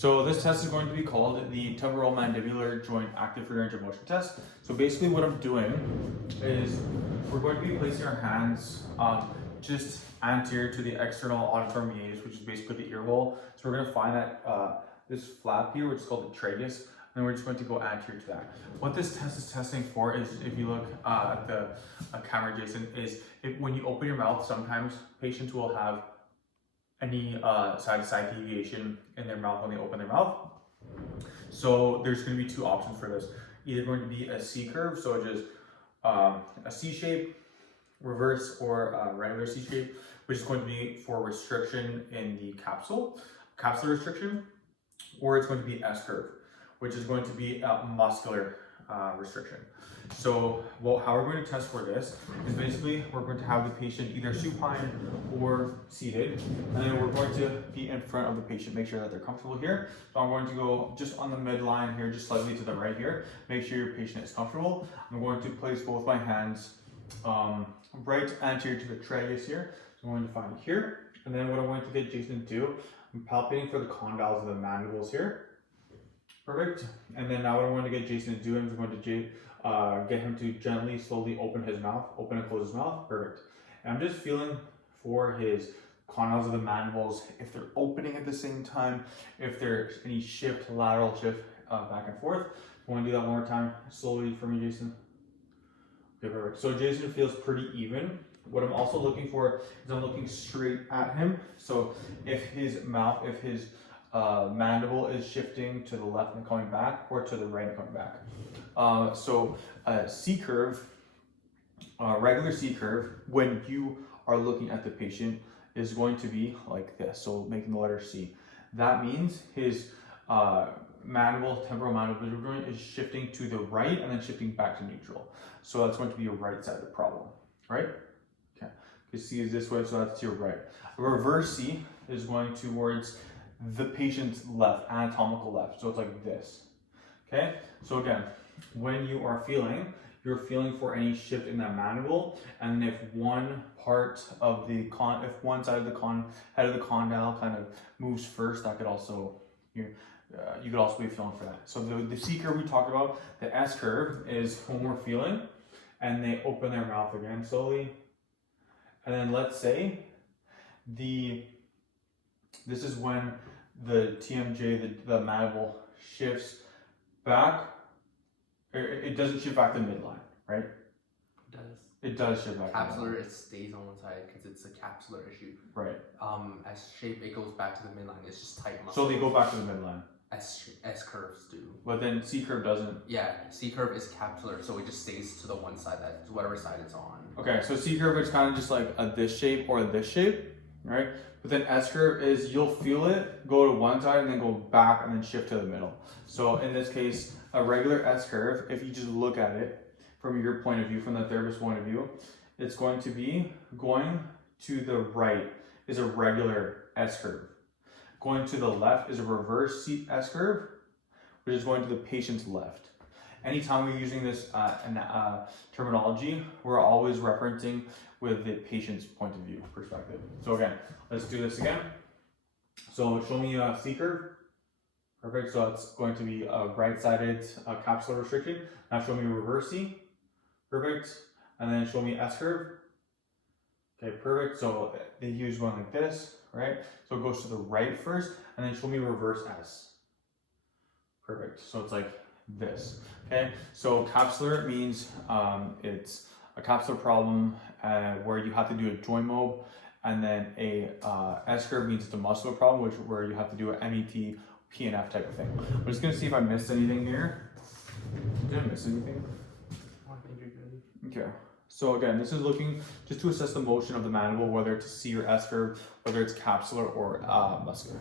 So this test is going to be called the temporal mandibular joint active free range of motion test. So basically what I'm doing is we're going to be placing our hands just anterior to the external auditory meatus, which is basically the ear hole. So we're going to find that this flap here, which is called the tragus, and we're just going to go anterior to that. What this test is testing for is, if you look at the camera, Jason, is when you open your mouth, sometimes patients will have any side-to-side deviation in their mouth when they open their mouth. So there's going to be two options for this. Either going to be a C curve, so just a C shape, reverse, or a regular C shape, which is going to be for restriction in the capsular restriction, or it's going to be S curve, which is going to be a muscular restriction. So how we're going to test for this is basically we're going to have the patient either supine or seated, and then we're going to be in front of the patient, make sure that they're comfortable here. So I'm going to go just on the midline here, just slightly to the right here, make sure your patient is comfortable. I'm going to place both my hands right anterior to the tragus here. So I'm going to find it here, and then what I'm going to get Jason to do, I'm palpating for the condyles of the mandibles here. Perfect. And then now what I'm going to get Jason to do is I'm going to get him to gently, slowly open his mouth, open and close his mouth. Perfect. And I'm just feeling for his condyles of the mandibles, if they're opening at the same time, if there's any shift, lateral shift back and forth. I want to do that one more time, slowly for me, Jason. Okay, perfect. So Jason feels pretty even. What I'm also looking for is I'm looking straight at him. So if his mouth, if his mandible is shifting to the left and coming back, or to the right and coming back. So C curve, regular C curve, when you are looking at the patient, is going to be like this. So making the letter C. That means his temporal mandibular joint is shifting to the right and then shifting back to neutral. So that's going to be your right-sided problem, right? Okay. Because C is this way, so that's to your right. A reverse C is going towards the patient's left, anatomical left. So it's like this. Okay. So again, when you are feeling, you're feeling for any shift in that mandible, and if one part of the if one side of the head of the condyle kind of moves first, that could also you could also be feeling for that. So the C curve we talked about, the S curve is when we're feeling, and they open their mouth again slowly, and then let's say this is when the TMJ, the mandible, shifts back. It doesn't shift back to midline, right? It does. It does shift back. Capsular, it stays on one side because it's a capsular issue. Right. S shape, it goes back to the midline. It's just tight muscle. So they go back to the midline. S curves do. But then C curve doesn't. Yeah, C curve is capsular, so it just stays to the one side, that whatever side it's on. Okay, so C curve is kind of just like this shape or this shape, right? But then S curve is you'll feel it go to one side and then go back and then shift to the middle. So in this case, a regular S curve, if you just look at it from your point of view, from the therapist's point of view, it's going to be going to the right is a regular S curve. Going to the left is a reverse S curve, which is going to the patient's left. Anytime we're using this terminology, we're always referencing with the patient's point of view perspective. So again, let's do this again. So show me a C curve. Perfect. So it's going to be a right-sided capsular restriction. Now show me reverse C. Perfect. And then show me S curve. Okay, perfect. So they use one like this, right? So it goes to the right first, and then show me reverse S. Perfect. So it's like this. Okay. So capsular means it's a capsular problem where you have to do a joint mob, and then a S curve means it's a muscular problem, where you have to do an MET, PNF type of thing. I'm just gonna see if I missed anything here. Did I miss anything? I think you're good. Okay. So again, this is looking just to assess the motion of the mandible, whether it's a C or S curve, whether it's capsular or muscular.